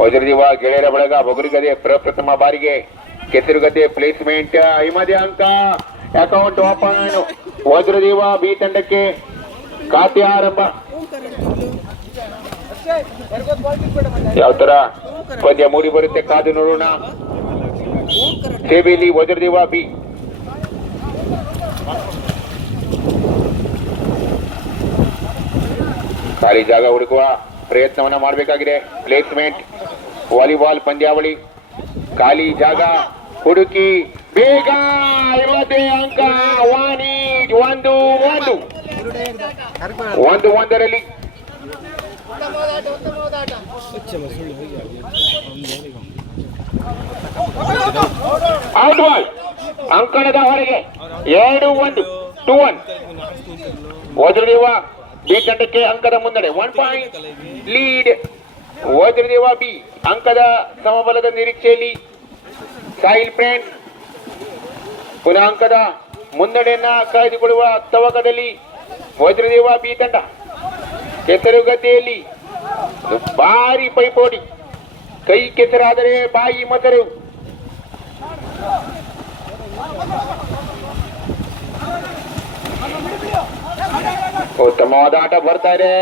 ವಜ್ರದೀವ ಗೆಳೆಯರ ಬಳಗ ಬೊಗರಿಗದೆ ಪ್ರಪ್ರಥಮ ಬಾರಿಗೆ ಕೆಸರುಗದ್ದೆ ಪ್ಲೇಸ್ಮೆಂಟ್ 5ನೇ ಅಂಕ. Account open. ವಜ್ರದೀವ ಬಿ ತಂಡಕ್ಕೆ ಖಾತೆ ಆರಂಭ. ಯಾವ ತರ ಪದ್ಯ ಮೂಡಿ ಬರುತ್ತೆ ಕಾದು ನೋಡೋಣ. ಸೇವೆಯಲ್ಲಿ ವಜ್ರದೀವ ಬಿ. ಖಾಲಿ ಜಾಗ ಹುಡುಕುವ ಪ್ರಯತ್ನವನ್ನ ಮಾಡಬೇಕಾಗಿದೆ. ಪ್ಲೇಸ್ಮೆಂಟ್ ವಾಲಿಬಾಲ್ ಪಂದ್ಯಾವಳಿ. ಖಾಲಿ ಜಾಗ ಹುಡುಕಿ ಬೇಗ 50 ಅಂಕ. 1-1 ಔಟ್ ಬಾಲ್ ಅಂಕಣದ ಹೊರಗೆ. 2-1 2-1 ವಜ್ರದೀವ ಬಿ ತಂಡಕ್ಕೆ ಅಂಕದ ಮುನ್ನಡೆ. 1 ಪಾಯಿಂಟ್ ಲೀಡ್ ವಜ್ರದೀವ ಬಿ. ಅಂಕದ ಸಮಬಲದ ನಿರೀಕ್ಷೆಯಲ್ಲಿ ಸಾಯಿಲ್ ಫ್ರೆಂಡ್ಸ್ ಪುನಃ ಅಂಕದ ಮುನ್ನಡೆಯನ್ನ ಕಾಯ್ದುಕೊಳ್ಳುವ ತವಕದಲ್ಲಿ ವಜ್ರದೀವ ಬಿ ತಂಡ. ಕೆಸರುಗದ್ದೆಯಲ್ಲಿ ಭಾರಿ ಪೈಪೋಟಿ. ಕೈ ಕೆಸರಾದರೆ ಬಾಯಿ ಮೊಸರು. ಉತ್ತಮವಾದ ಆಟ ಬರ್ತಾ ಇದೆ.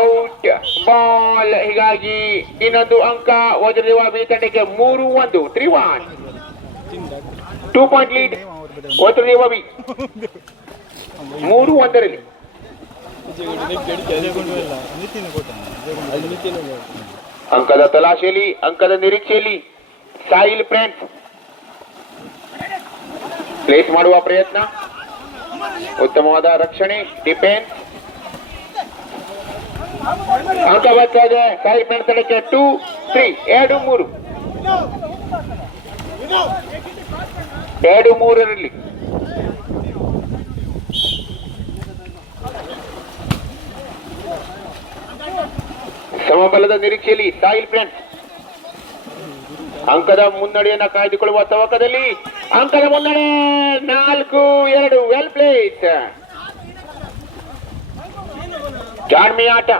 Out ball. ಹೀಗಾಗಿ ಇನ್ನೊಂದು ಅಂಕ ವಜ್ರದೀವ ಬಿ ತಂಡಕ್ಕೆ. 3-1 3-1 2 ಪಾಯಿಂಟ್ ಲೀಡ್ ವಜ್ರದೀವ ಬಿ. 3-1 ಅಂಕದ ತಲಾಶೆಯಲ್ಲಿ ಅಂಕದ ನಿರೀಕ್ಷೆಯಲ್ಲಿ ಸಾಯಿಲ್ ಫ್ರೆಂಡ್ಸ್ ಪ್ಲೇಸ್ ಮಾಡುವ ಪ್ರಯತ್ನ. ಉತ್ತಮವಾದ ರಕ್ಷಣೆ ಡಿಫೆನ್ಸ್. ಅಂಕ ಬರ್ತಾ ಇದೆ ಸಾಯಿಲ್ ಫ್ರೆಂಡ್ಸ್ ತಂಡಕ್ಕೆ. 2-3 2-3 ಸಮಬಲದ ನಿರೀಕ್ಷೆಯಲ್ಲಿ ಸಾಯಿಲ್ ಫ್ರೆಂಡ್ಸ್ ಅಂಕದ ಮುನ್ನಡೆಯನ್ನ ಕಾಯ್ದುಕೊಳ್ಳುವ ತವಕದಲ್ಲಿ ಅಂಕದ ಮುನ್ನಡೆ. 4-2 ವೆಲ್ ಪ್ಲೇಸ್. ಜಾಣ್ಮಿ ಆಟ.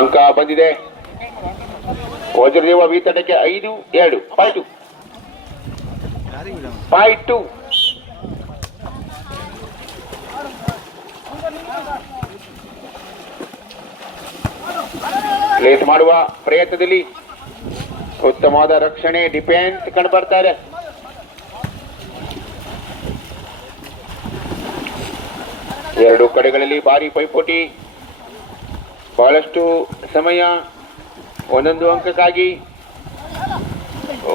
ಅಂಕ ಬಂದಿದೆ ವಜ್ರದೀವ ಬಿ ತಂಡಕ್ಕೆ. 5-2 5-2 ಪ್ಲೇಸ್ ಮಾಡುವ ಪ್ರಯತ್ನದಲ್ಲಿ ಉತ್ತಮವಾದ ರಕ್ಷಣೆ ಡಿಫೆನ್ಸ್ ಕಂಡು ಬರ್ತಾ ಇದೆ. ಎರಡು ಕಡೆಗಳಲ್ಲಿ ಭಾರಿ ಪೈಪೋಟಿ. ಬಹಳಷ್ಟು ಸಮಯ ಒಂದೊಂದು ಅಂಕಕ್ಕಾಗಿ.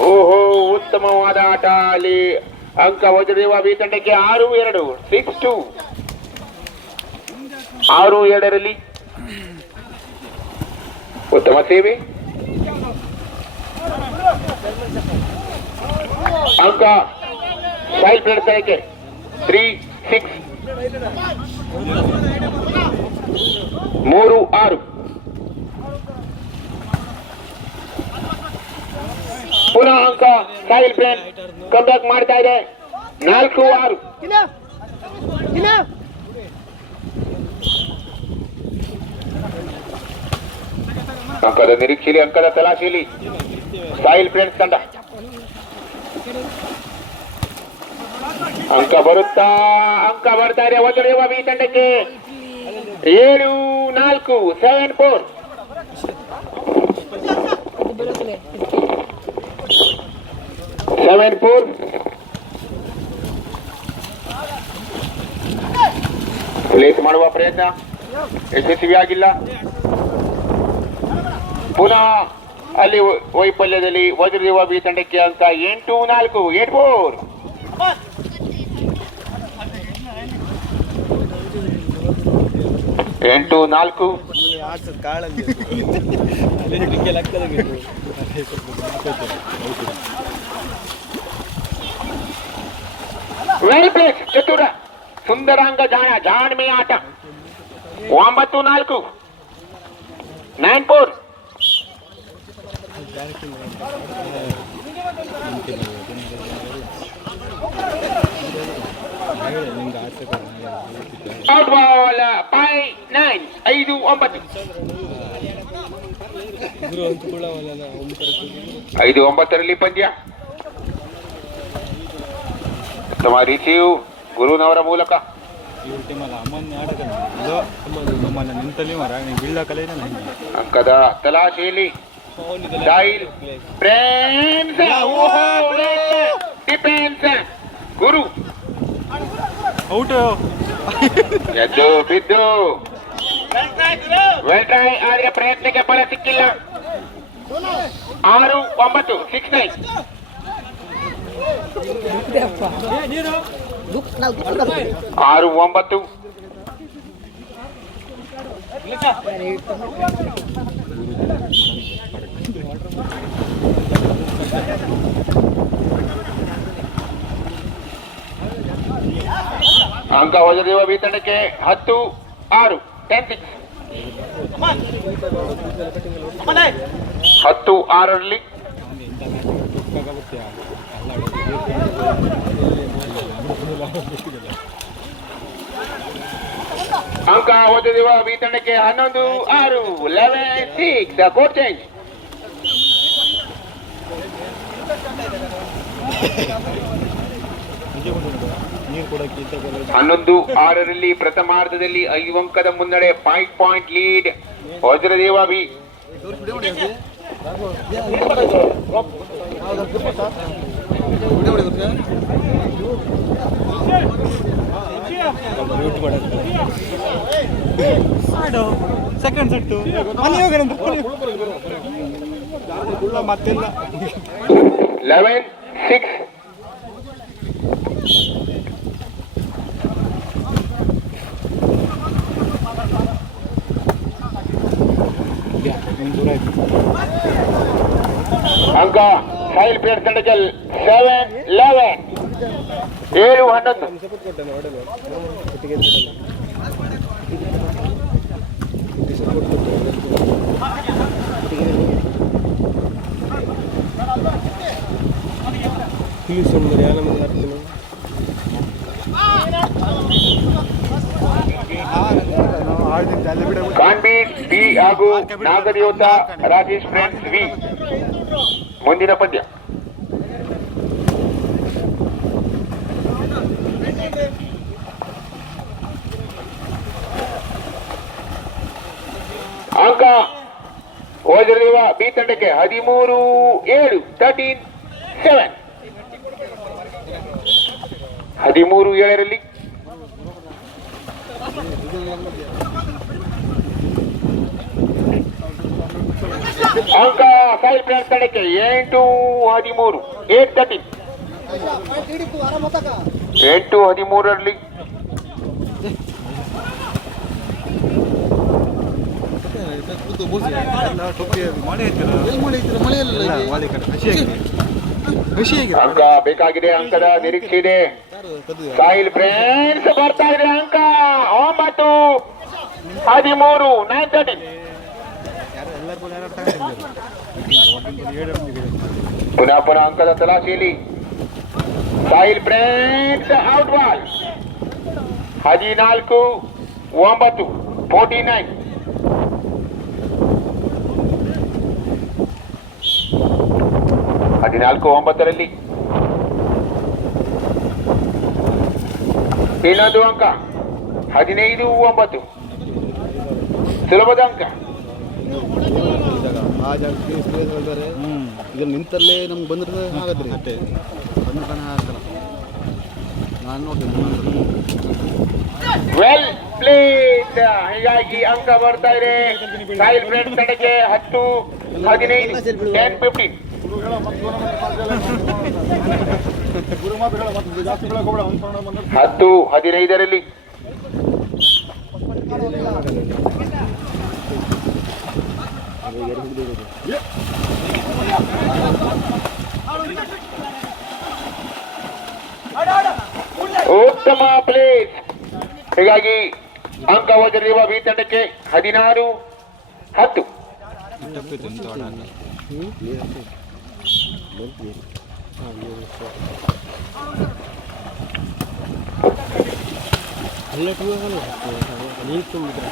ಓಹೋ ಉತ್ತಮವಾದ ಆಟ. ಅಲ್ಲಿ ಅಂಕ ವಜ್ರದೀವ ಬಿ ತಂಡಕ್ಕೆ. 6-2 6-2 6-2 ಉತ್ತಮ ಸೇವೆ. ಅಂಕ ಸಾಯಿಲ್ ಫ್ರೆಂಡ್ಸ್ ತಂಡಕ್ಕೆ 3-6 3-6 ಪುನಃ ಅಂಕ ಸಾಯಿಲ್ ಫ್ರೆಂಡ್ಸ್ ಕಮ್ ಬ್ಯಾಕ್ ಮಾಡ್ತಾ ಇದೆ. 4-6 ಅಂಕದ ನಿರೀಕ್ಷೆಯಲ್ಲಿ ಅಂಕದ ತಲಾಶೆಯಲ್ಲಿ ಸಾಯಿಲ್ ಫ್ರೆಂಡ್ಸ್ ತಂಡ. ಅಂಕ ಬರ್ತಾ ಇದೆ ವಜ್ರದೀವ ಬಿ ತಂಡಕ್ಕೆ. 7-4 7-4 ಪ್ಲೇಸ್ ಮಾಡುವ ಪ್ರಯತ್ನ ಯಶಸ್ವಿಯಾಗಿಲ್ಲ. ಪುನಃ ಅಲ್ಲಿ ವೈಫಲ್ಯದಲ್ಲಿ ವಜ್ರದೀವ ಬಿ ತಂಡಕ್ಕೆ ಅಂಕ. 8-4 8-4 8-4 ವೆಲ್ ಪ್ಲೇಸ್ ಚತುರ ಸುಂದರಾಂಗ ಜಾಣ್ಮೆ ಆಟ. 9-4 9-4 Thank you. ಔಟ್ ಬಾಲ್ 5-9 5-9 5-9 ಪಂದ್ಯ. ಉತ್ತಮ ರಿಸೀವ್ ಗುರುನವರ ಮೂಲಕ. ಅಂಕದ ತಲಾಶೆಯಲ್ಲಿ ಡಿಫೆನ್ಸ್ ಗುರು ಔಟ್ ಎದ್ದು ಬಿದ್ದು ವೆಲ್ ಟ್ರೈ ಆದ್ರೆ ಪ್ರಯತ್ನಕ್ಕೆ ಫಲ ಸಿಕ್ಕಿಲ್ಲ. 6-9 6-9 6-9 ಅಂಕ ಹೊಡೆದಿರುವ ಬಿ ತಂಡಕ್ಕೆ 10-6 10-6 10-6 ಅಂಕ ಹೊಡೆದಿರುವ ಬಿ ತಂಡಕ್ಕೆ 11-6 11-6 ಕೋಟ್ ಚೇಂಜ್. 11-6 ಪ್ರಥಮಾರ್ಧದಲ್ಲಿ 5 ಅಂಕದ ಮುನ್ನಡೆ 5 point lead Vajradeva B. Second set ಮತ್ತೆಲ್ಲ 11-6 ಅಂಕ ಸಾಯಿಲ್ ಪ್ಲೇಯರ್ ತಂಡಕ್ಕೆ 7-11 7-11 ಕಾನ್ಬೀಟ್ ಬಿ ಹಾಗೂ ನಾಗದೇವತ ರಾಜೇಶ್ ಫ್ರೆಂಡ್ಸ್ ವಿ. ಮುಂದಿನ ಪಂದ್ಯ ಅಂಕ ವಜ್ರದೇವ ಬಿ ತಂಡಕ್ಕೆ 13-7 13-7 13-7 ಅಂಕ ಸಾಯಿಲ್ ಪ್ಲೇಯರ್ ತಂಡಕ್ಕೆ 8-13 8-13 8-13 ಅಂಕ ಬೇಕಾಗಿದೆ. ಅಂಕದ ನಿರೀಕ್ಷೆ ಇದೆ. ಸಾಯಿಲ್ ಫ್ರೆಂಡ್ಸ್ ಬರ್ತಾ ಇದೆ. ಅಂಕ 9-13 9-13 ಪುನಃ ಅಂಕದ ತಲಾಶೆಯಲ್ಲಿ ಸಾಯಿಲ್ ಫ್ರೆಂಡ್ಸ್ ಔಟ್ ಬಾಲ್ 14-9 49 14-9 ಇನ್ನೊಂದು ಅಂಕ 15-9 ಸುಲಭದ ಅಂಕ. ಈಗ ನಿಂತಲ್ಲೇ ನಮ್ಗೆ ಬಂದ್ರೆ ಆಗತ್ತೆ ರೀ ಅಷ್ಟೇ ನಾನು ನೋಡ್ತೀನಿ. Well played. ಹೀಗಾಗಿ ಅಂಕ ಬರ್ತಾ ಇದೆ ಸಾಯಿಲ್ ಫ್ರೆಂಡ್ಸ್ ತಂಡಕ್ಕೆ 10-15 10-15 10-15 ಉತ್ತಮ ಪ್ಲೇಸ್. ಹೀಗಾಗಿ ಅಂಕ ವಜ್ರದೇವ ಬಿ ತಂಡಕ್ಕೆ 16-10 10 ಎಲ್ಲ ಟೂ ಆಗಲ್ಲ ನೀರು ತುಂಬಿದ್ರೆ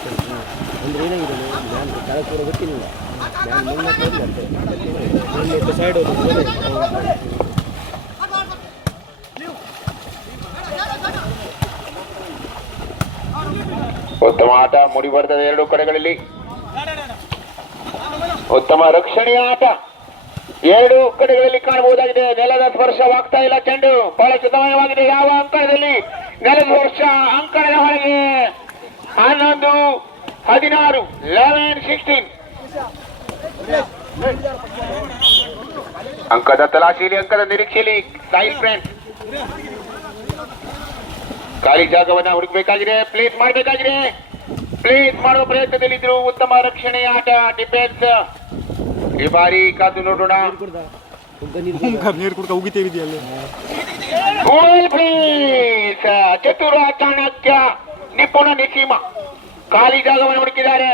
ಅಂದರೆ ಏನಾಗಿದೆ ಮ್ಯಾನ್ ಕೆಳಗೆ ಪೂರ ಗೊತ್ತಿಲ್ಲ ಮ್ಯಾನ್ ಸೈಡ್ ಉತ್ತಮ ಆಟ ಮುಡಿ ಬರ್ತದೆ ಎರಡು ಕಡೆಗಳಲ್ಲಿ. ಉತ್ತಮ ರಕ್ಷಣೆಯ ಆಟ ಎರಡು ಕಡೆಗಳಲ್ಲಿ ಕಾಣಬಹುದಾಗಿದೆ. ನೆಲದ ಸ್ಪರ್ಶವಾಗ್ತಾ ಇಲ್ಲ. ಚೆಂಡು ಬಹಳ ಸುಖಮಯವಾಗಿದೆ. ಯಾವ ಅಂಕಣದಲ್ಲಿ ನೆಲದ ಸ್ಪರ್ಶ ಅಂಕಣದ ಹೊರಗೆ 11, 16, 11, 16 ಅಂಕದ ತಲಾಶೆಯಲ್ಲಿ ಅಂಕದ ನಿರೀಕ್ಷೆಯಲ್ಲಿ ಸಾಯಿಲ್ ಫ್ರೆಂಡ್ಸ್ ಖಾಲಿ ಜಾಗವನ್ನ ಹುಡುಕಬೇಕಾಗಿದೆ. ಪ್ಲೇಸ್ ಮಾಡಬೇಕಾಗಿದೆ. ಪ್ಲೇಸ್ ಮಾಡುವ ಪ್ರಯತ್ನದಲ್ಲಿದ್ರು. ಉತ್ತಮ ರಕ್ಷಣೆಯ ಆಟ ಡಿಫೆನ್ಸ್. ಈ ಬಾರಿ ಕಾದು ನೋಡೋಣ. ನೀರು ಕುಡ್ಕ ಉಗಿತೇವಿದೆಯಲ್ಲ ಚತುರ ಚಾಣಕ್ಯ ನಿಪುಣ ನಿಸೀಮ ಖಾಲಿ ಜಾಗವನ್ನು ಹುಡುಕಿದ್ದಾರೆ.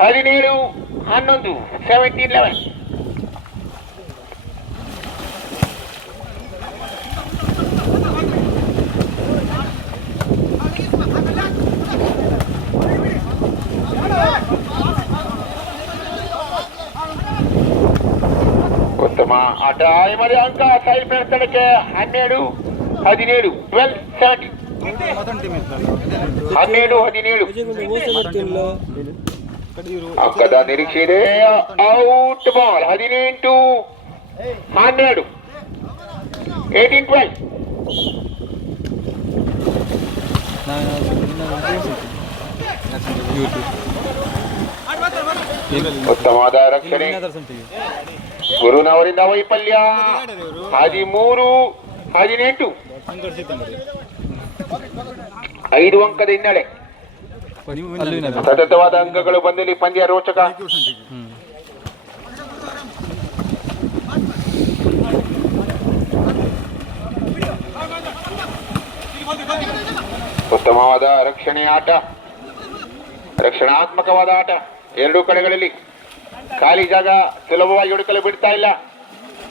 17, 11, 17, 11 ಉತ್ತಮ ಆಟ. ಮರಿ ಅಂಕ ಸೈಡ್ ಫ್ರೆಂಡ್ಸ್ ತಂಡಕ್ಕೆ 12, 17, 12, 17 12, 17 ಅಂಕದ ನಿರೀಕ್ಷೆ ಇದೆ. Out ball. 18, 12, 18, 12 ಉತ್ತಮವಾದ ರಕ್ಷಣೆ ಗುರುನವರಿಂದ ವೈಫಲ್ಯ. 13, 18 5 ಅಂಕದ ಹಿನ್ನಡೆ. ಸತತವಾದ ಅಂಕಗಳು ಬಂದಲ್ಲಿ ಪಂದ್ಯ ರೋಚಕ. ಉತ್ತಮವಾದ ರಕ್ಷಣೆಯ ಆಟ, ರಕ್ಷಣಾತ್ಮಕವಾದ ಆಟ ಎರಡೂ ಕಡೆಗಳಲ್ಲಿ. ಖಾಲಿ ಜಾಗ ಸುಲಭವಾಗಿ ಹುಡುಕಲು ಬಿಡ್ತಾ ಇಲ್ಲ.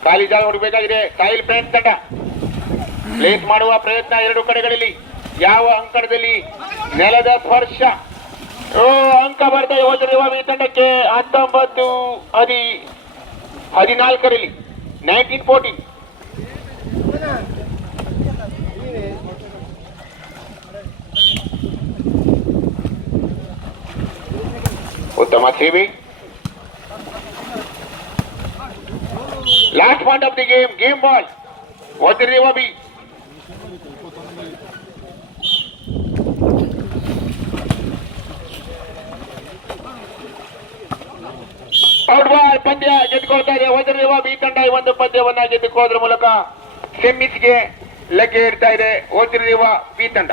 ಖಾಲಿ ಜಾಗ ಹುಡುಕಬೇಕಾಗಿದೆ. ಸಾಯಿಲ್ ಫ್ರೆಂಡ್ಸ್ ತಂಡ ಪ್ಲೇಸ್ ಮಾಡುವ ಪ್ರಯತ್ನ ಎರಡೂ ಕಡೆಗಳಲ್ಲಿ. ಯಾವ ಅಂಕಣದಲ್ಲಿ ನೆಲದ ಸ್ಪರ್ಶ. ಅಂಕ ಬರ್ತದೆ ಹೋದರಿರುವ ಈ ತಂಡಕ್ಕೆ 19, 14 19, 14 ಉತ್ತಮ ಸೇವೆ. Last point of the game ball. ಹೋದರಿರುವ ಬಿ ಔಟ್ ಬಾಲ್. ಪಂದ್ಯ ಗೆದ್ದುಕೊಳ್ತಾ ಇದೆ ಹೋದರಿರುವ ಬಿ ತಂಡ. ಈ ಒಂದು ಪಂದ್ಯವನ್ನ ಗೆದ್ದುಕೊಳ್ಳೋದ್ರ ಮೂಲಕ ಸೆಮಿಸ್ಗೆ ಲಗ್ಗೆ ಇಡ್ತಾ ಇದೆ ಹೋದರಿರುವ ಬಿ ತಂಡ.